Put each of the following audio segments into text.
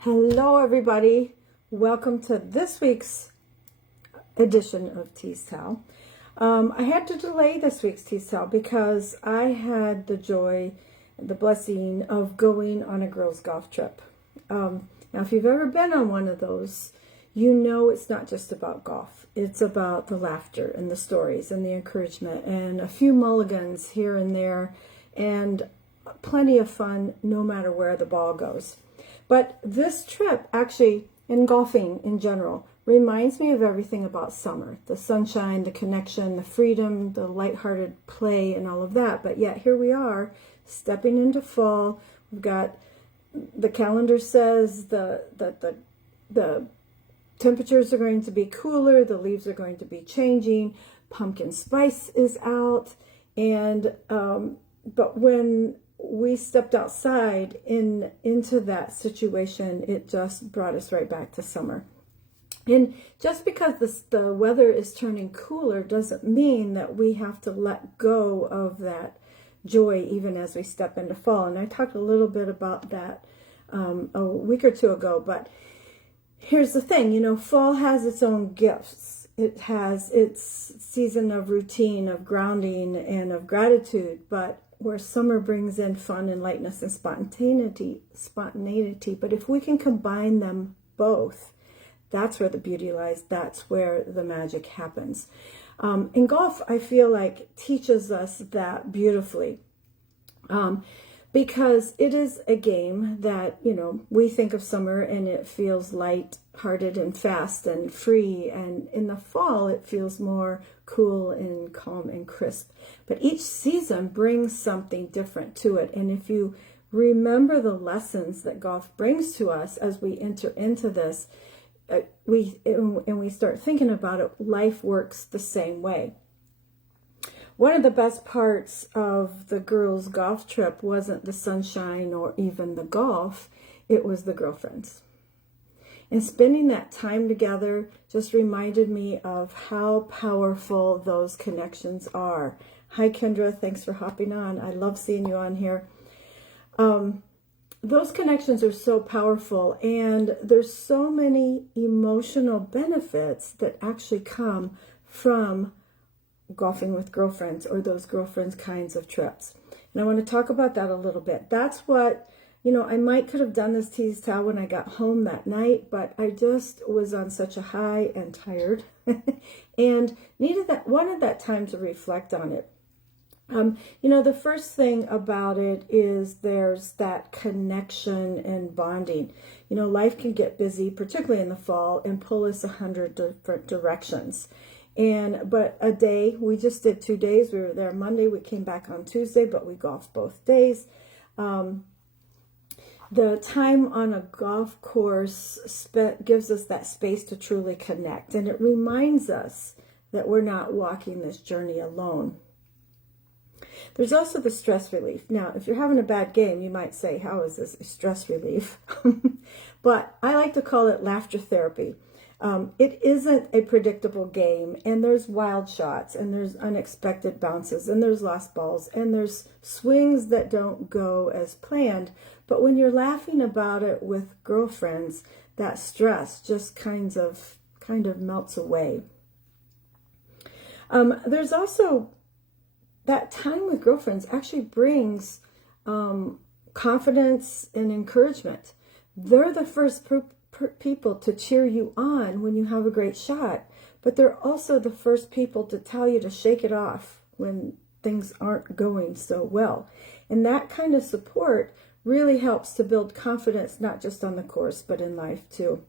Hello, everybody. Welcome to this week's edition of Tease Tell. I had to delay this week's Tease Tell because I had the joy, the blessing of going on a girls' golf trip. Now, if you've ever been on one of those, you know it's not just about golf. It's about the laughter and the stories and the encouragement and a few mulligans here and there and plenty of fun no matter where the ball goes. But this trip, actually, in golfing in general, reminds me of everything about summer. The sunshine, the connection, the freedom, the lighthearted play, and all of that. But yet here we are, stepping into fall. We've got, the calendar says the temperatures are going to be cooler, the leaves are going to be changing, pumpkin spice is out, and but when we stepped outside into that situation, it just brought us right back to summer. And just because the weather is turning cooler doesn't mean that we have to let go of that joy even as we step into fall. And I talked a little bit about that a week or two ago, but here's the thing, fall has its own gifts. It has its season of routine, of grounding, and of gratitude, but where summer brings in fun and lightness and spontaneity. But if we can combine them both, that's where the beauty lies. That's where the magic happens. And golf, I feel like, teaches us that beautifully. Because it is a game that, we think of summer and it feels light-hearted and fast and free. And in the fall, it feels more cool and calm and crisp. But each season brings something different to it. And if you remember the lessons that golf brings to us as we enter into this, we start thinking about it, life works the same way. One of the best parts of the girls' golf trip wasn't the sunshine or even the golf, it was the girlfriends. And spending that time together just reminded me of how powerful those connections are. Hi, Kendra. Thanks for hopping on. I love seeing you on here. Those connections are so powerful, and there's so many emotional benefits that actually come from golfing with girlfriends or those girlfriends kinds of trips. And I want to talk about that a little bit. That's what, I might could have done this tease towel when I got home that night, but I just was on such a high and tired and wanted that time to reflect on it. The first thing about it is there's that connection and bonding. Life can get busy, particularly in the fall, and pull us 100 different directions. But a day, we just did 2 days. We were there Monday, we came back on Tuesday, but we golfed both days. The time on a golf course gives us that space to truly connect. And it reminds us that we're not walking this journey alone. There's also the stress relief. Now, if you're having a bad game, you might say, how is this stress relief? But I like to call it laughter therapy. It isn't a predictable game, and there's wild shots, and there's unexpected bounces, and there's lost balls, and there's swings that don't go as planned. But when you're laughing about it with girlfriends, that stress just kind of melts away. There's also that time with girlfriends actually brings confidence and encouragement. They're the first people to cheer you on when you have a great shot, but they're also the first people to tell you to shake it off when things aren't going so well. And that kind of support really helps to build confidence, not just on the course, but in life too.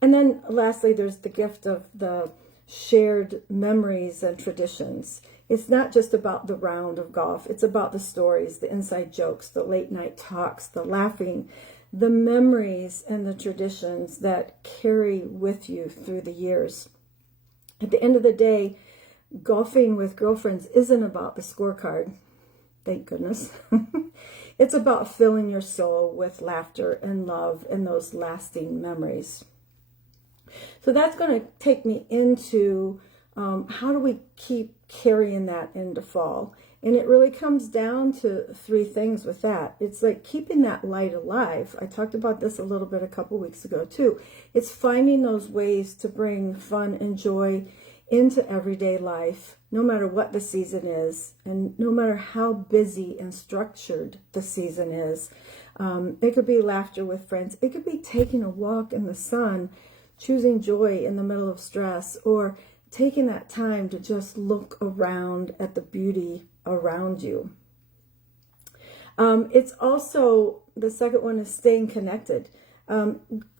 And then lastly, there's the gift of the shared memories and traditions. It's not just about the round of golf. It's about the stories, the inside jokes, the late night talks, the laughing, the memories and the traditions that carry with you through the years. At the end of the day, golfing with girlfriends isn't about the scorecard. Thank goodness. It's about filling your soul with laughter and love and those lasting memories. So that's going to take me into How do we keep carrying that into fall? And it really comes down to three things with that. It's like keeping that light alive. I talked about this a little bit a couple weeks ago too. It's finding those ways to bring fun and joy into everyday life, no matter what the season is, and no matter how busy and structured the season is. It could be laughter with friends. It could be taking a walk in the sun, choosing joy in the middle of stress, or taking that time to just look around at the beauty around you. It's also, the second one is staying connected.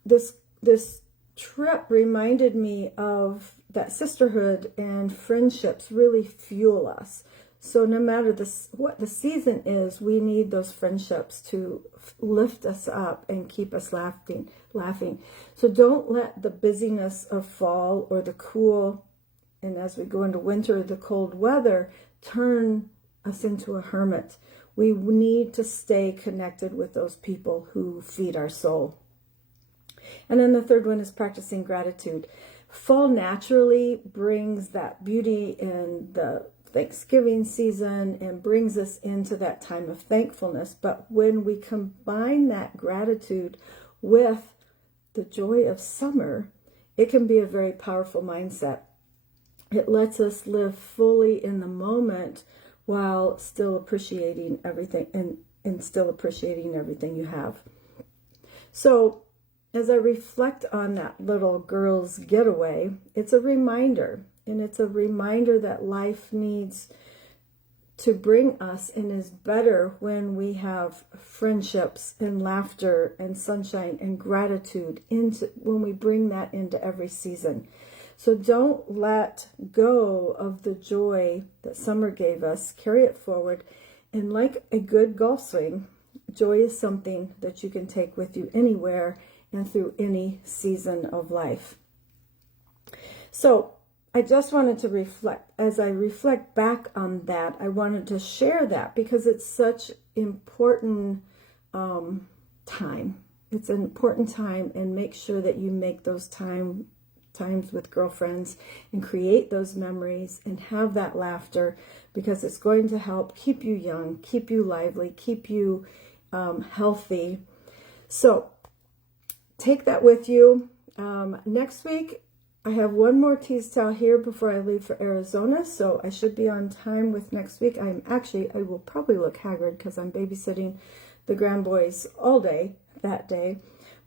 This trip reminded me of that sisterhood, and friendships really fuel us. So no matter what the season is, we need those friendships to lift us up and keep us laughing. So don't let the busyness of fall or the cool, and as we go into winter, the cold weather, turn us into a hermit. We need to stay connected with those people who feed our soul. And then the third one is practicing gratitude. Fall naturally brings that beauty in the Thanksgiving season and brings us into that time of thankfulness. But when we combine that gratitude with the joy of summer, it can be a very powerful mindset. It lets us live fully in the moment while still appreciating everything and still appreciating everything you have. So as I reflect on that little girl's getaway, it's a reminder, and it's a reminder that life needs to bring us and is better when we have friendships and laughter and sunshine and gratitude when we bring that into every season. So don't let go of the joy that summer gave us. Carry it forward. And like a good golf swing, joy is something that you can take with you anywhere and through any season of life. So I just wanted to reflect. As I reflect back on that, I wanted to share that because it's such important time. It's an important time, and make sure that you make those times with girlfriends and create those memories and have that laughter, because it's going to help keep you young, keep you lively, keep you healthy. So take that with you. Next week, I have one more tease towel here before I leave for Arizona, so I should be on time with next week. I will probably look haggard because I'm babysitting the grandboys all day that day.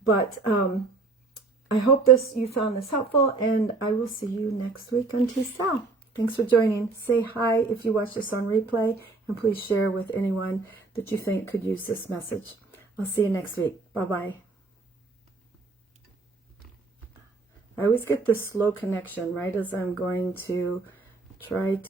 But I hope you found this helpful, and I will see you next week on Tease Towel. Thanks for joining. Say hi if you watch this on replay, and please share with anyone that you think could use this message. I'll see you next week. Bye-bye. I always get this slow connection right as I'm going to try to